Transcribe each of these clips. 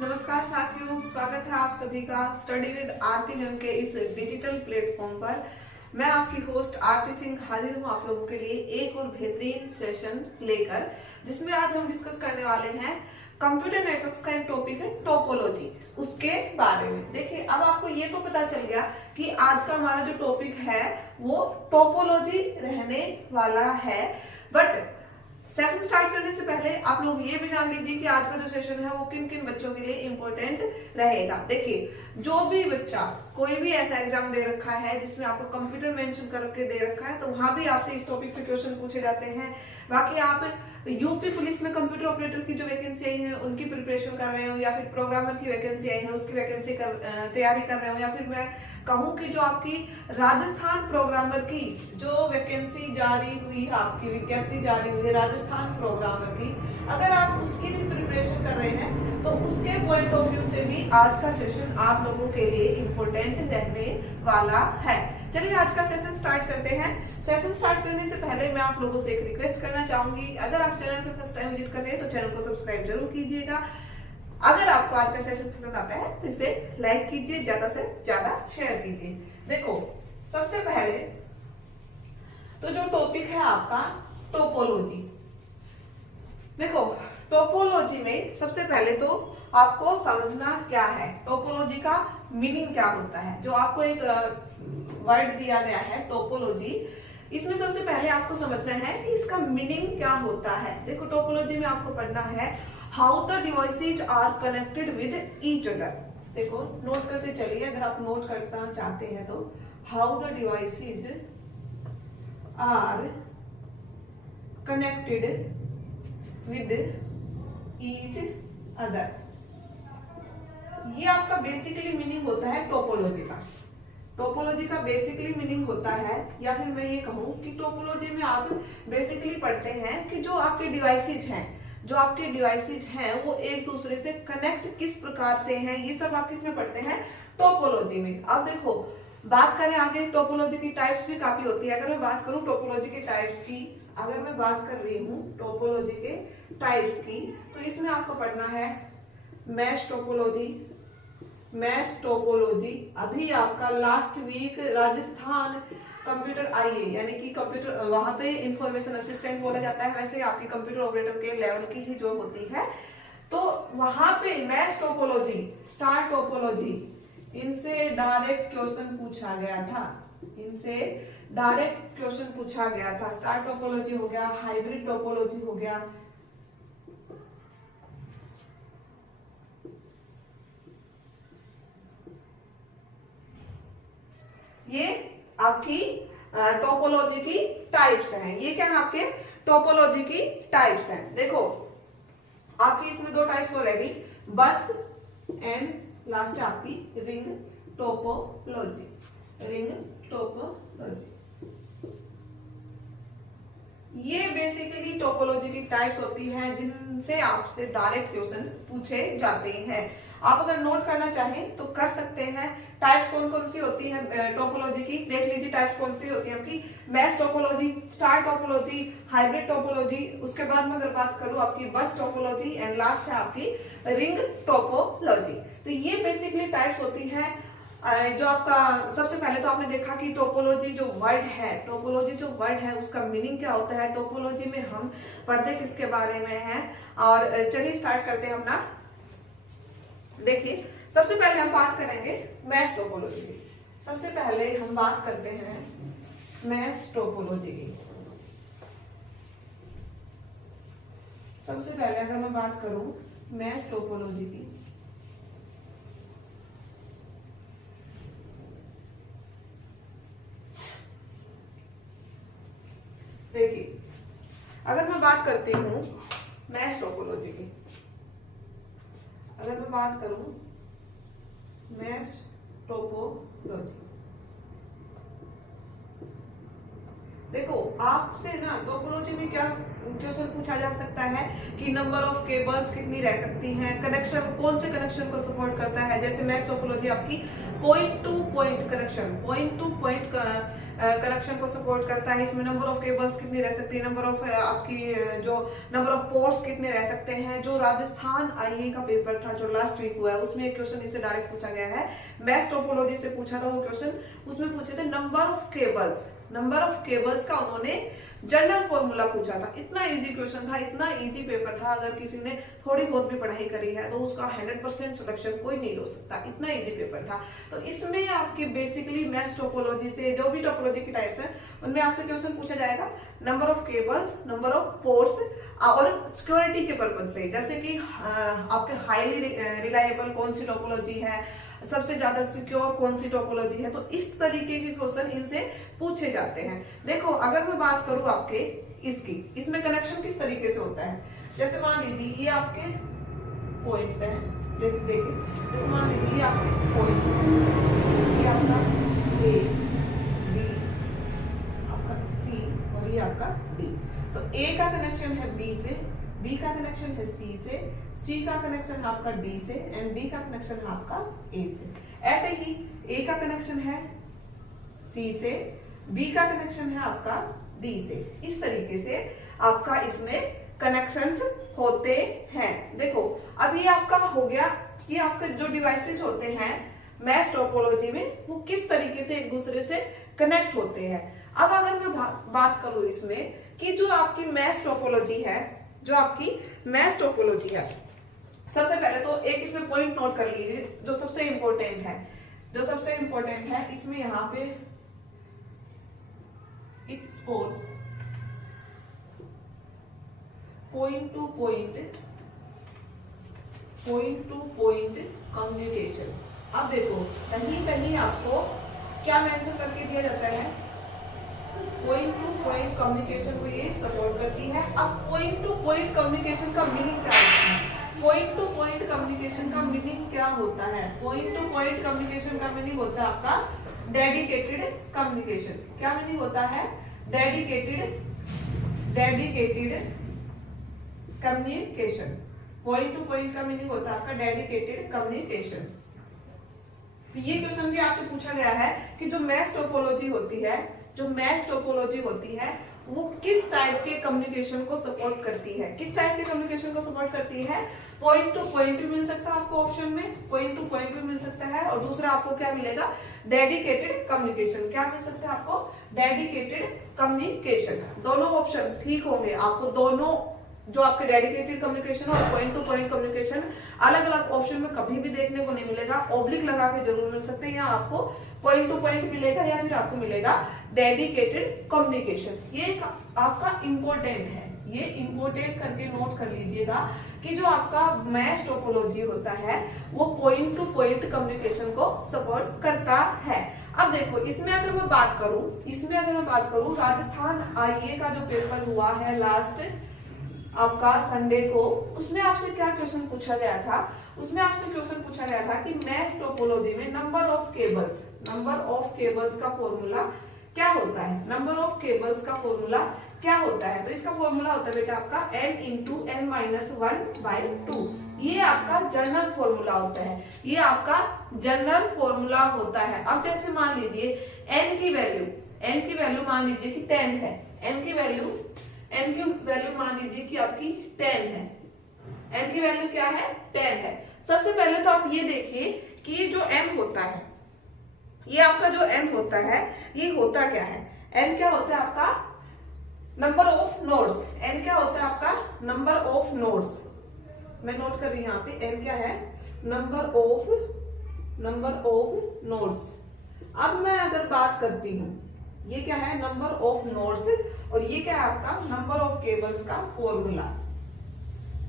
नमस्कार साथियों, स्वागत है आप सभी का स्टडी विद आरती मैम के इस डिजिटल प्लेटफॉर्म पर। मैं आपकी होस्ट आरती सिंह हाजिर हूँ आप लोगों के लिए एक और बेहतरीन सेशन लेकर, जिसमें आज हम डिस्कस करने वाले हैं कंप्यूटर नेटवर्क्स का एक टॉपिक है टोपोलॉजी, उसके बारे में। देखिए, अब आपको ये तो पता चल गया कि आज का हमारा जो टॉपिक है वो टोपोलॉजी रहने वाला है। बट सेशन स्टार्ट करने से पहले आप लोग ये भी जान लीजिए कि आज का जो सेशन है वो किन किन बच्चों के लिए इंपॉर्टेंट रहेगा। देखिए, जो भी बच्चा कोई भी ऐसा एग्जाम दे रखा है जिसमें आपको कंप्यूटर मेंशन करके दे रखा है, तो वहां भी आपसे इस टॉपिक से क्वेश्चन पूछे जाते हैं। बाकी आप यूपी पुलिस में कंप्यूटर ऑपरेटर की जो वैकेंसी आई है उनकी प्रिपरेशन कर रहे हो, या फिर प्रोग्रामर की वैकेंसी आई है उसकी वैकेंसी तैयारी कर रहे हो, या फिर मैं कहूं कि जो आपकी राजस्थान प्रोग्रामर की जो वैकेंसी जारी हुई है, आपकी विज्ञप्ति जारी हुई है राजस्थान प्रोग्रामर की, अगर आप उसकी भी प्रिपरेशन कर रहे हैं तो उसके पॉइंट ऑफ व्यू से भी आज का सेशन आप लोगों के लिए इम्पोर्टेंट रहने वाला है। चलिए आज का सेशन स्टार्ट करते हैं। सेशन स्टार्ट करने से पहले मैं आप लोगों से एक रिक्वेस्ट करना चाहूंगी, अगर आप चैनल पर फर्स्ट टाइम विजिट कर रहे हैं तो चैनल को सब्सक्राइब जरूर कीजिएगा। अगर आपको आज का सेशन पसंद आता है तो इसे लाइक कीजिए, ज्यादा से ज्यादा शेयर कीजिए। देखो, सबसे पहले तो जो टॉपिक है आपका टोपोलॉजी। देखो, टोपोलॉजी में सबसे पहले तो आपको समझना क्या है, टोपोलॉजी का मीनिंग क्या होता है। जो आपको एक वर्ड दिया गया है टोपोलॉजी, इसमें सबसे पहले आपको समझना है कि इसका मीनिंग क्या होता है। देखो, टोपोलॉजी में आपको पढ़ना है how the devices are connected with each other. देखो, नोट करते चलिए, अगर आप नोट करना चाहते हैं तो how the devices are connected with each other, ये आपका बेसिकली मीनिंग होता है टोपोलॉजी का। टोपोलॉजी का बेसिकली मीनिंग होता है, या फिर मैं ये कहूं कि टोपोलॉजी में आप बेसिकली पढ़ते हैं कि जो आपके डिवाइसेज हैं वो एक दूसरे से कनेक्ट किस प्रकार से हैं, ये सब आप किसमें पढ़ते हैं, टोपोलॉजी में। अब देखो, बात करें आगे, टोपोलॉजी की टाइप्स भी काफी होती है। अगर मैं बात करूं टोपोलॉजी के टाइप्स की, अगर मैं बात कर रही हूं टोपोलॉजी के टाइप्स की, तो इसमें आपको पढ़ना है मैश टोपोलॉजी। अभी आपका लास्ट वीक राजस्थान कंप्यूटर आईए, यानी कि कंप्यूटर वहां पे इंफॉर्मेशन असिस्टेंट बोला जाता है, वैसे आपकी कंप्यूटर ऑपरेटर के लेवल की ही जॉब होती है। तो वहां पे मैश टोपोलॉजी, स्टार टोपोलॉजी, इनसे डायरेक्ट क्वेश्चन पूछा गया था। स्टार टोपोलॉजी हो गया, हाइब्रिड टोपोलॉजी हो गया, ये आपकी टोपोलॉजी की टाइप्स हैं। ये क्या है, आपके टोपोलॉजी की टाइप्स हैं। देखो, आपकी इसमें दो टाइप्स हो रहेगी, बस एंड लास्ट है आपकी रिंग टोपोलॉजी। ये बेसिकली टोपोलॉजी की टाइप्स होती हैं जिनसे आपसे डायरेक्ट क्वेश्चन पूछे जाते हैं। आप अगर नोट करना चाहें तो कर सकते हैं। टाइप्स कौन कौन सी होती है टोपोलॉजी की, देख लीजिए टाइप्स कौन सी होती है आपकी, mesh topology, star topology, hybrid topology, उसके बाद में अगर बात करूं आपकी बस टोपोलॉजी, एंड लास्ट है आपकी रिंग टोपोलॉजी। तो ये बेसिकली टाइप्स होती है। जो आपका सबसे पहले तो आपने देखा कि टोपोलॉजी जो वर्ड है उसका मीनिंग क्या होता है, टोपोलॉजी में हम पढ़ते किसके बारे में है। और चलिए स्टार्ट करते हैं अपना। देखिए, सबसे पहले हम बात करेंगे मैश टोपोलॉजी की। सबसे पहले हम बात करते हैं मैश टोपोलॉजी की। सबसे पहले अगर मैं बात करूं मैश टोपोलॉजी की, देखिए, अगर मैं बात करती हूं मैश टोपोलॉजी की, अगर मैं बात करूं मैश टोपोलॉजी, देखो आपसे ना टोपोलॉजी में क्या क्वेश्चन पूछा जा सकता है कि नंबर ऑफ केबल्स कितनी रह सकती हैं, कनेक्शन कौन से कनेक्शन को सपोर्ट करता है। जैसे मैश टोपोलॉजी आपकी पॉइंट टू पॉइंट कनेक्शन को सपोर्ट करता है। इसमें नंबर ऑफ केबल्स कितनी रह सकती है, नंबर ऑफ आपकी जो नंबर ऑफ पोर्ट्स कितने रह सकते हैं। जो राजस्थान आईए का पेपर था जो लास्ट वीक हुआ है उसमें एक क्वेश्चन इससे डायरेक्ट पूछा गया है, मैश टोपोलॉजी से पूछा था वो क्वेश्चन। उसमें पूछे थे नंबर ऑफ केबल्स का उन्होंने जनरल फॉर्मूला पूछा था। इतना इजी क्वेश्चन था, इतना इजी पेपर था, अगर किसी ने थोड़ी बहुत भी पढ़ाई करी है तो उसका 100% सिलेक्शन कोई नहीं हो सकता, इतना इजी पेपर था। तो इसमें आपके बेसिकली मैश टोपोलॉजी से जो भी टोपोलॉजी की टाइप्स है उनमें आपसे क्वेश्चन पूछा जाएगा number of cables, number of ports और सिक्योरिटी के पर्पज से। जैसे कि आपके हाईली रिलायबल कौन सी टोपोलॉजी है, सबसे ज्यादा सिक्योर कौन सी टोपोलॉजी है, तो इस तरीके के क्वेश्चन इनसे पूछे जाते हैं। देखो अगर मैं बात करूं आपके इसमें कनेक्शन किस तरीके से होता है। जैसे मान लीजिए ये आपके पॉइंट्स हैं, देखिए जैसे मान लीजिए ये आपके पॉइंट्स हैं, ये आपका ए बी आपका सी और ये आपका डी। तो ए का कनेक्शन है बी से, बी का कनेक्शन है सी का कनेक्शन है आपका डी से एंड डी का कनेक्शन है आपका ए से। ऐसे ही ए का कनेक्शन है सी से, बी का कनेक्शन है आपका डी से। इस तरीके से आपका इसमें कनेक्शंस होते हैं। देखो अब ये आपका हो गया कि आपके जो डिवाइसेज होते हैं मैश टोपोलॉजी में वो किस तरीके से एक दूसरे से कनेक्ट होते हैं। अब अगर मैं बात करूं इसमें कि जो आपकी मैश टोपोलॉजी है, सबसे पहले तो एक इसमें पॉइंट नोट कर लीजिए जो सबसे इंपॉर्टेंट है इसमें यहाँ पे it's for point two point communication. अब देखो कहीं आपको क्या मेंशन करके दिया जाता है, पॉइंट टू पॉइंट कम्युनिकेशन को ये सपोर्ट करती है। अब पॉइंट टू पॉइंट कम्युनिकेशन का मीनिंग क्या होता है, पॉइंट टू पॉइंट कम्युनिकेशन का मीनिंग क्या होता है, पॉइंट टू पॉइंट कम्युनिकेशन का मीनिंग होता है आपका डेडिकेटेड कम्युनिकेशन। क्या मीनिंग होता है, dedicated communication. Point two point का मीनिंग होता है आपका डेडिकेटेड कम्युनिकेशन। तो ये क्वेश्चन भी आपसे पूछा गया है कि जो मैश टोपोलॉजी होती है वो किस टाइप के कम्युनिकेशन को सपोर्ट करती है, पॉइंट टू पॉइंट भी मिल सकता है आपको ऑप्शन में, पॉइंट टू पॉइंट भी मिल सकता है और दूसरा आपको क्या मिलेगा, डेडिकेटेड कम्युनिकेशन। क्या मिल सकता है आपको, डेडिकेटेड कम्युनिकेशन। दोनों ऑप्शन ठीक होंगे, आपको दोनों जो आपके डेडिकेटेड कम्युनिकेशन और पॉइंट टू पॉइंट कम्युनिकेशन अलग अलग ऑप्शन में कभी भी देखने को नहीं मिलेगा। ऑब्लिक लगा के जरूर मिल सकते हैं, या आपको पॉइंट टू पॉइंट मिलेगा या फिर आपको मिलेगा डेडिकेटेड कम्युनिकेशन। ये आपका इंपॉर्टेंट है, ये इंपॉर्टेंट करके नोट कर लीजिएगा कि जो आपका मैश टोपोलॉजी होता है वो पॉइंट टू पॉइंट कम्युनिकेशन को सपोर्ट करता है। अब देखो इसमें अगर मैं बात करूं राजस्थान आईए का जो पेपर हुआ है लास्ट आपका संडे को, उसमें आपसे क्या क्वेश्चन पूछा गया था, उसमें आपसे क्वेश्चन पूछा गया था कि मैश टोपोलॉजी में नंबर ऑफ केबल्स का फॉर्मूला क्या होता है, नंबर ऑफ केबल्स का फॉर्मूला क्या होता है। तो इसका फॉर्मूला होता है बेटा आपका n इंटू n-1/2। ये आपका जनरल फॉर्मूला होता है, ये आपका जनरल फॉर्मूला होता है। अब जैसे मान लीजिए n की वैल्यू मान लीजिए कि 10 है, n की वैल्यू मान लीजिए कि आपकी 10 है, n की वैल्यू क्या है, 10 है। सबसे पहले तो आप ये देखिए कि ये जो n होता है, ये आपका जो n होता है ये होता क्या है, n क्या होता है आपका नंबर ऑफ नोड्स। n क्या होता है आपका नंबर ऑफ नोड्स, मैं नोट कर रही हूं यहाँ पे, n क्या है नंबर ऑफ नोड्स। अब मैं अगर बात करती हूँ, ये क्या है नंबर ऑफ नोड्स और ये क्या है आपका नंबर ऑफ केबल्स का फॉर्मूला,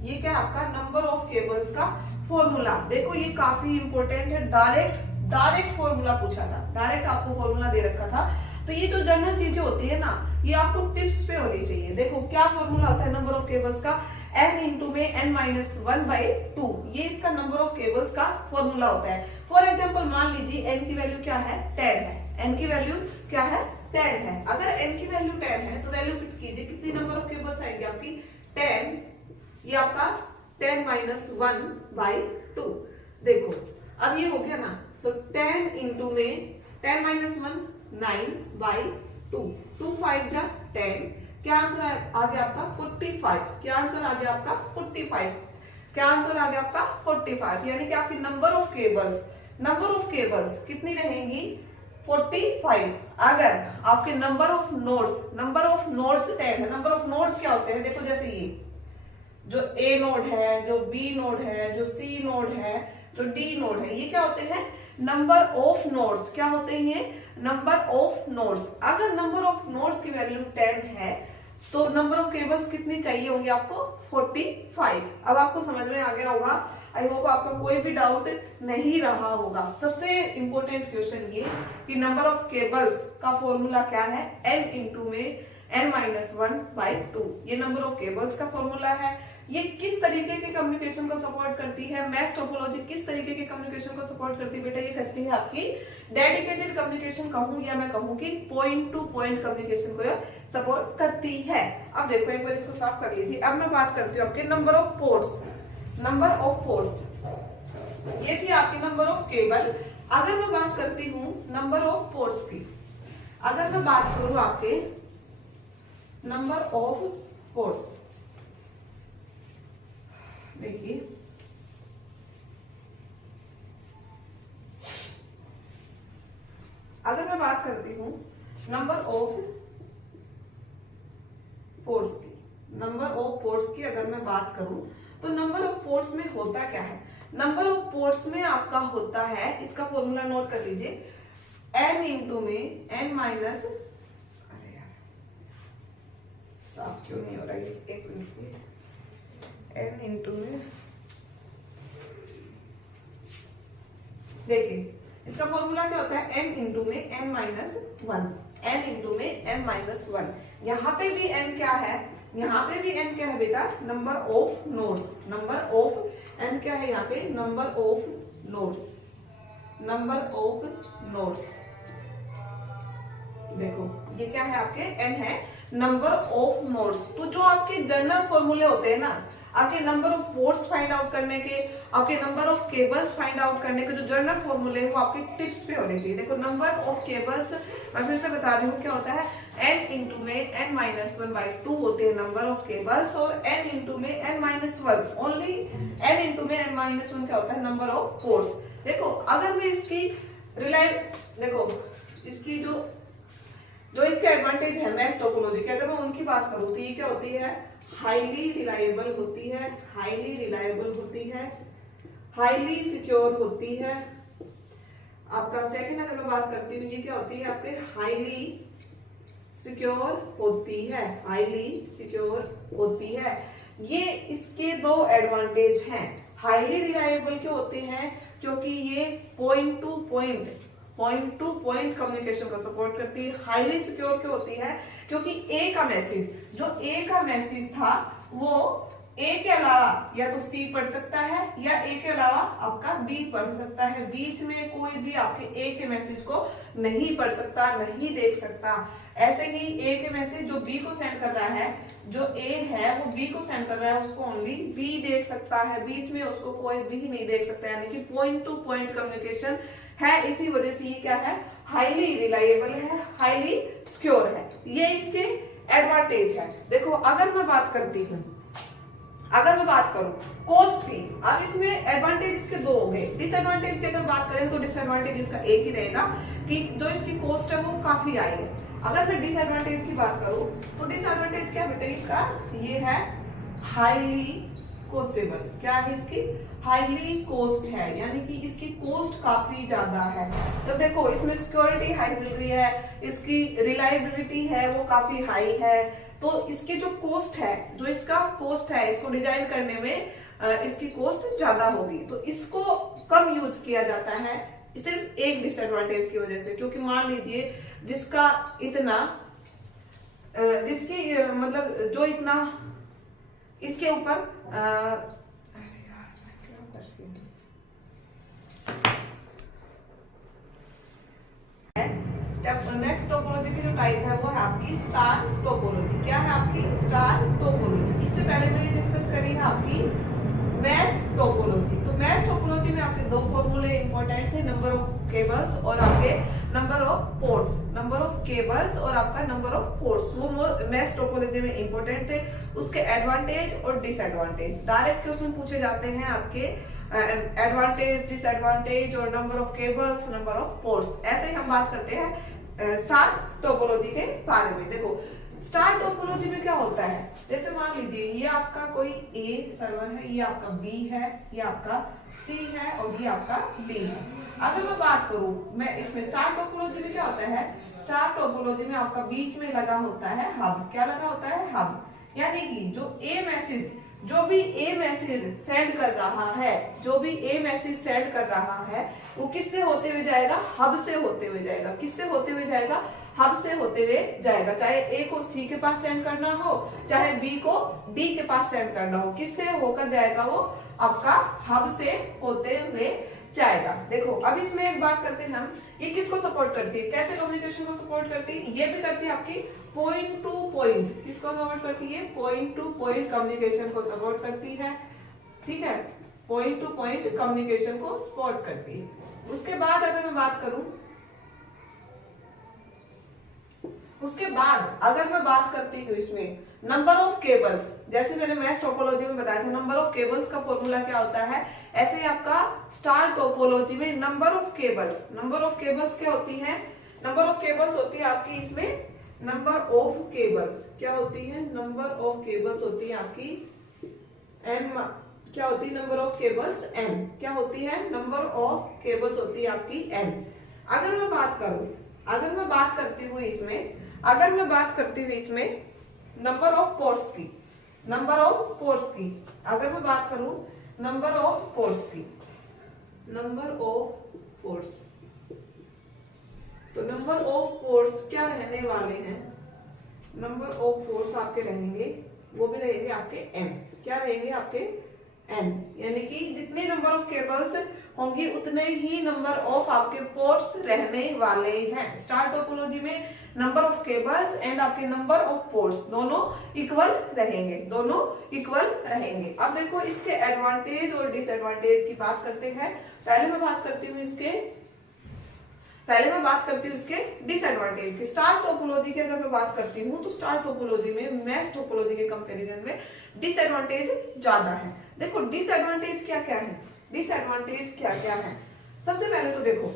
ये क्या आपका नंबर ऑफ केबल्स का फॉर्मूला। देखो ये काफी इंपॉर्टेंट है, डायरेक्ट फॉर्मूला पूछा था, डायरेक्ट आपको फॉर्मूला दे रखा था। तो ये जो जनरल चीजें होती है ना, ये आपको टिप्स पे होनी चाहिए। देखो क्या फॉर्मूला होता है नंबर ऑफ केबल्स का, n इंटू में n-1/2, ये इसका नंबर ऑफ केबल्स का फॉर्मूला होता है। फॉर एग्जाम्पल मान लीजिए n की वैल्यू क्या है 10 है, n की वैल्यू क्या है 10 है। अगर n की वैल्यू 10 है तो वैल्यू फिट कीजिए, कितनी नंबर ऑफ केबल्स आएंगे आपकी 10, ये आपका 10 माइनस 1/2। देखो अब ये हो गया ना, तो 10 इंटू में 10 माइनस 1 9/2, 2 5 जा 10, क्या आंसर आ गया आपका 45। क्या आंसर आ गया आपका 45। क्या आंसर आ गया आपका 45, यानी कि आपकी नंबर ऑफ केबल्स कितनी रहेंगी 45। अगर आपके नंबर ऑफ नोड्स 10 है। नंबर ऑफ नोड्स क्या होते हैं, देखो जैसे ये जो A नोड है, जो B नोड है, जो C नोड है, जो D नोड है, ये क्या होते हैं नंबर ऑफ नोड्स। क्या होते हैं ये नंबर ऑफ नोड्स। अगर नंबर ऑफ नोड्स की वैल्यू 10 है तो नंबर ऑफ केबल्स कितनी चाहिए होंगी आपको 45। अब आपको समझ में आ गया होगा। आई होप आपका कोई भी डाउट नहीं रहा होगा। सबसे इंपॉर्टेंट क्वेश्चन ये कि नंबर ऑफ केबल्स का फॉर्मूला क्या है, n इंटू में n-1/2। ये नंबर ऑफ केबल्स का फॉर्मूला है। ये किस तरीके के कम्युनिकेशन को सपोर्ट करती है, मैश टोपोलॉजी किस तरीके के कम्युनिकेशन को सपोर्ट करती है बेटा, ये करती है आपकी डेडिकेटेड कम्युनिकेशन कहूं या मैं कहूं कि पॉइंट टू पॉइंट कम्युनिकेशन को सपोर्ट करती है। अब देखो एक बार इसको साफ कर लीजिए। अब मैं बात करती हूँ आपके नंबर ऑफ पोर्ट्स। ये थी आपकी नंबर ऑफ केबल। अगर मैं बात करती हूँ नंबर ऑफ पोर्ट्स की, अगर मैं बात करूं आपके नंबर ऑफ पोर्ट्स, देखिए अगर मैं बात करती हूं नंबर ऑफ पोर्ट्स की अगर मैं बात करूं तो नंबर ऑफ पोर्ट्स में होता क्या है, नंबर ऑफ पोर्ट्स में आपका होता है, इसका फॉर्मूला नोट कर लीजिए, n इंटू में n माइनस, अरे यार साफ क्यों नहीं हो रहा है, एक मिनट, n इंटू में, देखिए इसका फॉर्मूला क्या होता है, n इंटू में n माइनस 1, n इंटू में n माइनस 1। यहाँ पे भी n क्या है, यहाँ पे भी n क्या है बेटा, number of nodes. Number of n क्या है यहाँ पे, नंबर ऑफ नोड्स। देखो ये क्या है आपके n है नंबर ऑफ नोड्स। तो जो आपके जनरल फॉर्मूले होते हैं ना, आपके number of ports find out करने के, आपके number of cables find out करने के जो जनरल फॉर्मूले हैं वो आपके टिप्स पे होने चाहिए। देखो नंबर ऑफ केबल्स मैं फिर से बता रही हूँ क्या होता है, n इंटू में n-1/2 होते हैं नंबर ऑफ केबल्स, और n इंटू में n-1, ओनली n इंटू में n-1 क्या होता है नंबर ऑफ पोर्ट्स। देखो अगर मैं इसकी देखो इसकी जो इसके एडवांटेज है मैश टोपोलॉजी के, अगर मैं उनकी बात करूं तो ये क्या होती है, हाईली रिलायबल होती है, हाईली सिक्योर होती है। आपका सेकंड अगर मैं बात करती हूँ, ये क्या होती है आपके हाईली सिक्योर होती है। ये इसके दो एडवांटेज हैं। हाईली रिलायबल क्यों होते हैं, क्योंकि ये पॉइंट टू पॉइंट कम्युनिकेशन को सपोर्ट करती है। हाईली सिक्योर क्यों होती है, क्योंकि ए का मैसेज था वो ए के अलावा या तो सी पढ़ सकता है या ए के अलावा आपका बी पढ़ सकता है। बीच में कोई भी आपके ए के मैसेज को नहीं पढ़ सकता, नहीं देख सकता। ऐसे ही ए के मैसेज जो बी को सेंड कर रहा है, जो ए है वो बी को सेंड कर रहा है, उसको ओनली बी देख सकता है, बीच में उसको कोई भी नहीं देख सकता। यानी कि पॉइंट टू पॉइंट कम्युनिकेशन है। इसी वजह से ये क्या है, हाईली रिलायबल है, हाईली सिक्योर है। ये इसके एडवांटेज है। देखो अगर मैं बात करूं कॉस्ट की, अब इसमें एडवांटेज इसके दो हो गए। डिसएडवांटेज की अगर बात करें तो डिसएडवांटेज इसका एक ही रहेगा कि जो इसकी कॉस्ट है वो काफी हाई है। अगर मैं डिसएडवांटेज की बात करूं तो डिसएडवांटेज क्या बेटा इसका, ये है हाईली कॉस्टेबल। क्या है इसकी, हाईली कॉस्ट है, यानी कि इसकी कॉस्ट काफी ज्यादा है। तो देखो इसमें सिक्योरिटी हाई मिल रही है, इसकी रिलायबिलिटी है वो काफी हाई है, तो इसकी जो कॉस्ट है, इसको डिजाइन करने में इसकी कॉस्ट ज्यादा होगी। तो इसको कम यूज किया जाता है सिर्फ एक डिसएडवांटेज की वजह से, क्योंकि मान लीजिए जिसकी मतलब जो इतना इसके ऊपर नेक्स्ट टोपोलॉजी की जो टाइप है वो है आपकी स्टार टोपोलॉजी। क्या है आपकी स्टार टोपोलॉजी। इससे पहले मैंने डिस्कस करी है आपकी मैश टोपोलॉजी। तो मैश टोपोलॉजी में आपके दो फॉर्मूले इंपॉर्टेंट थे, नंबर ऑफ केबल्स और आपके number of ports. Number of cables और आपका नंबर ऑफ पोर्ट्स वो मैश टोपोलॉजी में इंपॉर्टेंट थे। उसके एडवांटेज और डिसएडवांटेज डायरेक्ट क्वेश्चन पूछे जाते हैं आपके, एडवांटेज डिसएडवांटेज और number of cables number of ports. ऐसे ही हम बात करते हैं स्टार टोपोलॉजी के बारे में। देखो स्टार टोपोलॉजी में क्या होता है, जैसे मान लीजिए ये आपका कोई ए सर्वर है, ये आपका बी है, ये आपका सी है और ये आपका डी है। अगर मैं बात करूं मैं इसमें स्टार टोपोलॉजी में क्या होता है, स्टार टोपोलॉजी में आपका बीच में लगा होता है हब। क्या लगा होता है, हब। यानी कि जो भी ए मैसेज सेंड कर रहा है, जो भी ए मैसेज सेंड कर रहा है वो किससे होते हुए जाएगा, हब से होते हुए जाएगा। किससे होते हुए जाएगा, हब से होते हुए जाएगा। चाहे ए को सी के पास सेंड करना हो, चाहे बी को डी के पास सेंड करना हो, किससे होकर जाएगा वो, आपका हब से होते हुए जाएगा। देखो अब इसमें एक बात करते हैं हम, ये किसको सपोर्ट करती है, कैसे कम्युनिकेशन को सपोर्ट करती है, ये भी करती है आपकी पॉइंट टू पॉइंट। किसको सपोर्ट करती है, पॉइंट टू पॉइंट कम्युनिकेशन को सपोर्ट करती है। ठीक है, पॉइंट टू पॉइंट कम्युनिकेशन को सपोर्ट करती है। उसके बाद अगर मैं बात करूं, उसके बाद अगर मैं बात करती हूँ इसमें नंबर ऑफ केबल्स, जैसे मैंने मैश टोपोलॉजी में बताया था नंबर ऑफ केबल्स का फॉर्मूला क्या होता है, ऐसे ही आपका स्टार टोपोलॉजी में नंबर ऑफ केबल्स क्या होती है, नंबर ऑफ केबल्स होती है आपकी इसमें नंबर ऑफ केबल्स। क्या होती है, नंबर ऑफ केबल्स होती है आपकी एन। क्या होती है, नंबर ऑफ केबल्स एन। क्या होती है, नंबर ऑफ केबल्स होती है आपकी एन। अगर मैं बात करूं, अगर मैं बात करती हूँ इसमें नंबर ऑफ पोर्ट्स की, नंबर ऑफ पोर्ट्स की, अगर मैं बात करूं नंबर ऑफ पोर्ट्स की, नंबर ऑफ पोर्ट्स, तो नंबर ऑफ पोर्ट्स क्या रहने वाले हैं, नंबर ऑफ पोर्ट्स आपके रहेंगे, वो भी रहेंगे आपके एन। क्या रहेंगे आपके एन, यानी कि जितने नंबर ऑफ केबल्स होंगी उतने ही नंबर ऑफ आपके पोर्ट्स रहने वाले हैं। स्टार टोपोलॉजी में नंबर ऑफ केबल्स एंड आपके नंबर ऑफ पोर्ट्स दोनों इक्वल रहेंगे, दोनों इक्वल रहेंगे। अब देखो इसके एडवांटेज और डिसएडवांटेज की बात करते हैं। पहले मैं बात करती हूँ इसके डिसएडवांटेज की। स्टार टोपोलॉजी की अगर मैं बात करती हूँ तो स्टार टोपोलॉजी में मैश टोपोलॉजी के कंपैरिजन में डिसएडवांटेज ज्यादा है। देखो डिसएडवांटेज क्या क्या है, डिसएडवांटेज क्या क्या है। सबसे पहले तो देखो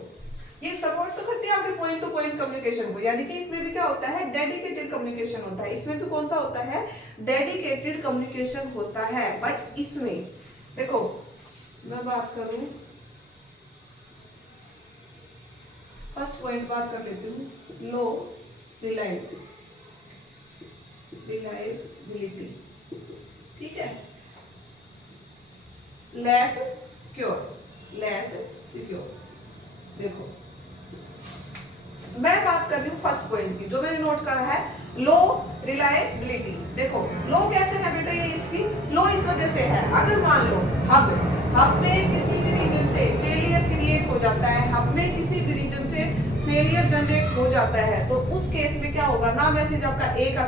ये सपोर्ट तो करती है आपके पॉइंट टू पॉइंट कम्युनिकेशन को, यानी कि इसमें भी क्या होता है, डेडिकेटेड कम्युनिकेशन होता है। इसमें भी कौन सा होता है, डेडिकेटेड कम्युनिकेशन होता है। बट इसमें देखो मैं बात करूं, फर्स्ट पॉइंट बात कर लेती हूँ, लो रिलायबिलिटी, ठीक है, लेस सिक्योर। देखो मैं बात कर रही हूँ फर्स्ट पॉइंट की, जो मैंने नोट करा है, लो रिलायबिलिटी। देखो लो कैसे है बेटा, ये इसकी लो इस वजह से है, अगर मान लो हब में किसी भी रीजन से फेलियर क्रिएट हो जाता है, हब में किसी भी रीजन से फेलियर जनरेट हो जाता है, तो उस केस में क्या होगा, ना मैसेज आपका ए का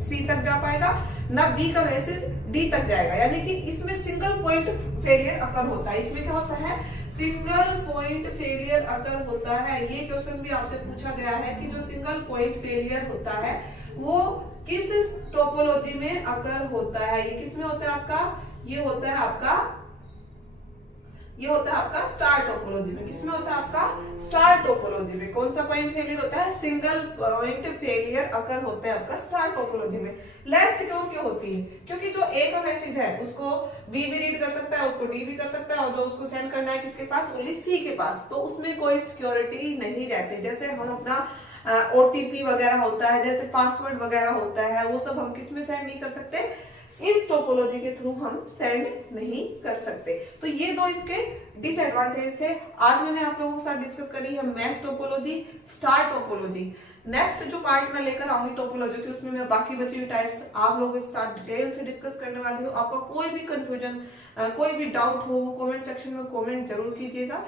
सी तक जा पाएगा, ना बी का मैसेज डी तक जाएगा। यानी कि इसमें सिंगल पॉइंट फेलियर अकर होता है। इसमें क्या होता है, सिंगल पॉइंट फेलियर अकर होता है। ये क्वेश्चन भी आपसे पूछा गया है कि जो सिंगल पॉइंट फेलियर होता है वो किस टोपोलॉजी में अकर होता है। ये किस में होता है आपका, ये होता है आपका स्टार टोपोलॉजी में। किसमें होता है आपका, स्टार टोपोलॉजी में। कौन सा पॉइंट फेलियर होता है, सिंगल पॉइंट फेलियर अकर होता है आपका स्टार टोपोलॉजी में। लेस सिक्योर क्यों होती है, क्योंकि जो ए का मैसेज है उसको बी भी रीड कर सकता है, उसको डी भी कर सकता है, और जो उसको सेंड करना है किसके पास, ओनली सी के पास, तो उसमें कोई सिक्योरिटी नहीं रहती। जैसे हम अपना ओटीपी वगैरह होता है, जैसे पासवर्ड वगैरह होता है, वो सब हम किसमें सेंड नहीं कर सकते, इस टोपोलॉजी के थ्रू हम सेंड नहीं कर सकते। तो ये दो इसके डिसएडवांटेज थे। आज मैंने आप लोगों के साथ डिस्कस करी है mesh topology, star topology. Next जो पार्ट मैं लेकर आऊंगी टोपोलॉजी की, उसमें मैं बाकी बची हुई टाइप्स आप लोगों के साथ डिटेल से डिस्कस करने वाली हूँ। आपका कोई भी कंफ्यूजन, कोई भी डाउट हो, कमेंट सेक्शन में कमेंट जरूर कीजिएगा।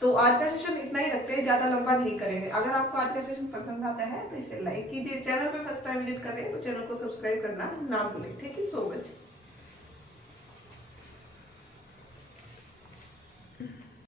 तो आज का सेशन इतना ही रखते हैं, ज्यादा लंबा नहीं करेंगे। अगर आपको आज का सेशन पसंद आता है तो इसे लाइक कीजिए। चैनल पे फर्स्ट टाइम विजिट कर रहे हैं तो चैनल को सब्सक्राइब करना ना भूलें। Thank you so much.